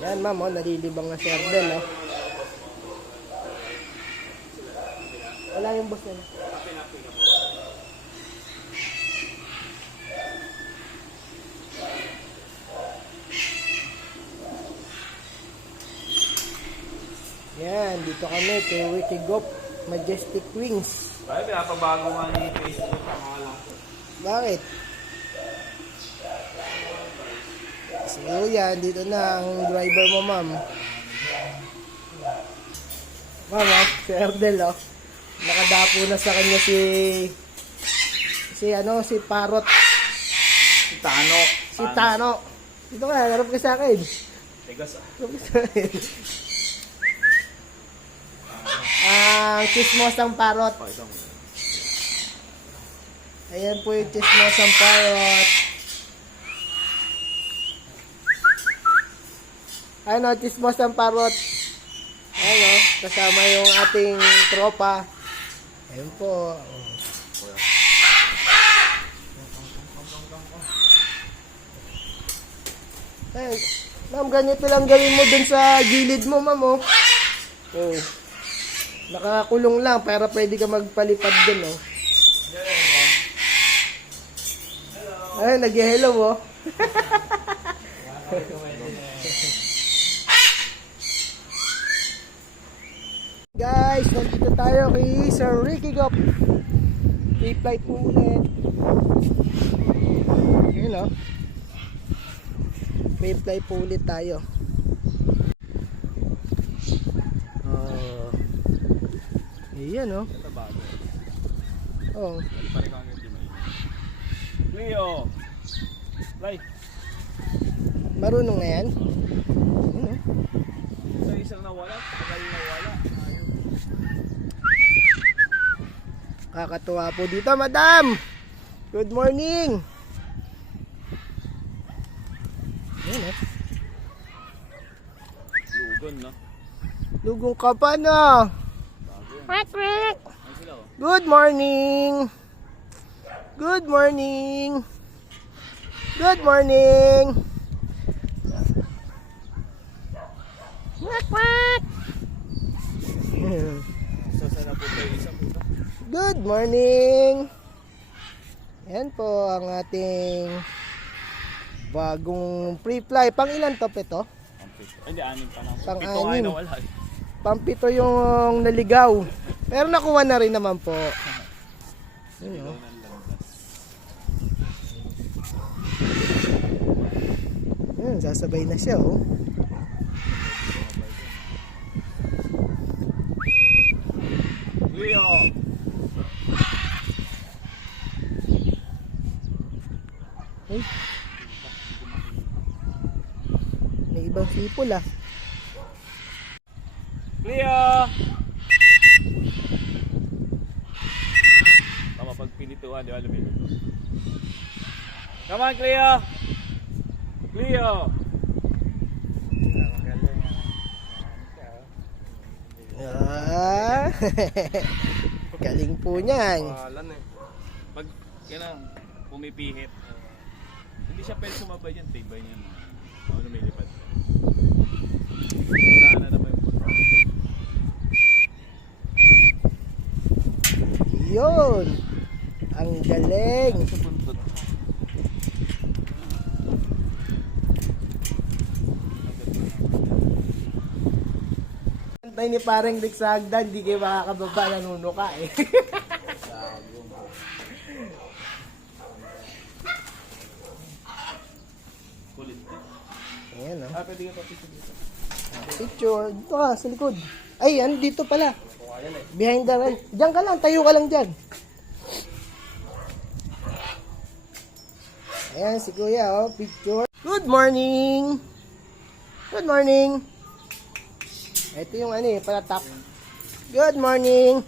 Yan ma'am, oh, nalilibang na si Ardel, oh. Wala yung boss nila. Yan, dito kami kay Wikigop Majestic Wings. Ay, pinapabago nga ni Facebook ang mga lang. Bakit? So yan, dito na ang driver mo ma'am. Ma'am, oh, si Erdel, oh. Nakadapo na sa kanya si Parot. Si Tano. Si Tano. Dito ka, harap ka sa akin. Tigas ah. Harap ka sa akin. Ang chismosang parot. Oh, ito mo. Ayan po yung chismosang parot. Ano, chismosang parot. Ano, kasama yung ating tropa. Ayan po. Ay, ma'am, ganito lang gawin mo dun sa gilid mo, ma'am, oh. Oh. Nakakulong lang, para pwede ka magpalipad dun, oh. Ay, nag-hello, oh. Guys, nandito tayo kay Sir Ricky Gop. Free-flight po ulit. Yun, oh. Free-flight po ulit tayo. Ayan, oh. Ito bago. Oh. Pare ka agad din. Leo. Fly. Marunong na yan. Ayan, oh. Sa isang nawala, tagal nawala. Ayaw. Kakatuwa po dito, madam. Good morning. Ayan, oh. Lugon, no? Lugong ka pa na. Good morning. Good morning. Good morning. Sasana po tayo isang puta. Good morning. Yan po ang ating bagong pre-fly. Pang ilan to, Peto? Hindi, anim pa lang. Pang Ito ay anim. nawala. Pampito yung naligaw. Pero nakuha na rin naman po. Yun, oh. Yun, sasabay na siya, oh. Leo. Ay. May ibang sipol, ah. Leo. Tama pag pinituan, di ba lumilito? Come on, Cleo! Cleo! Ah, galing po niyan. Pahalan eh. Pag yan ang pumipihit, hindi siya pwede sumabay dyan, tibay niya. Ano lumilipad. Wala na naman yung puto. Yun. Ang galing. Sa buntot. Antay ni parang Rick sa hagdan, di kayo makakababa, nanuno ka eh. Kulit. Ayan, oh. Pwede ka pa dito. Picture. Dito ka, sa likod. Ay, ano dito pala? Behind the line. Diyan ka lang, tayo ka lang dyan. Ayan, si Kuya, oh, picture. Good morning! Good morning! Ito yung ano eh, palatak. Good morning!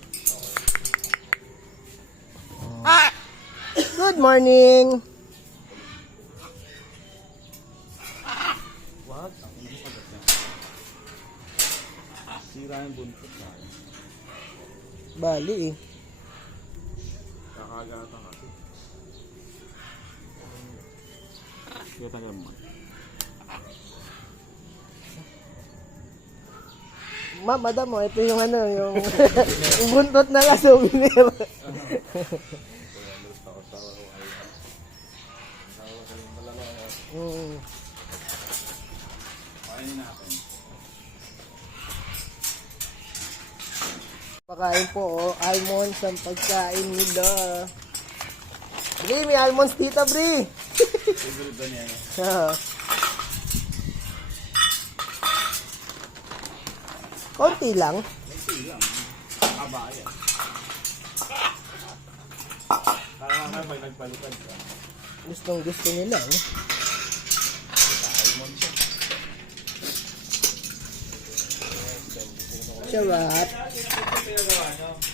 Good morning! Wag. Sira yung buntot na. Bali eh. Kakagatan kasi. Kaya tagal mo. madam mo, ito yung ano, yung, yung buntot na lang souvenir. Mm. Pakainin natin. Pakain po, oh, almonds ang pagkain nila. Bri, may almonds dito, Bri. Favorite ba niya? Konti lang. Kunti lang. Kabayan. Parang nga pag nagpalutad ka. Gustong gusto nila. Eh. Almond siya. Sarap. Ito yung pinagawa nyo.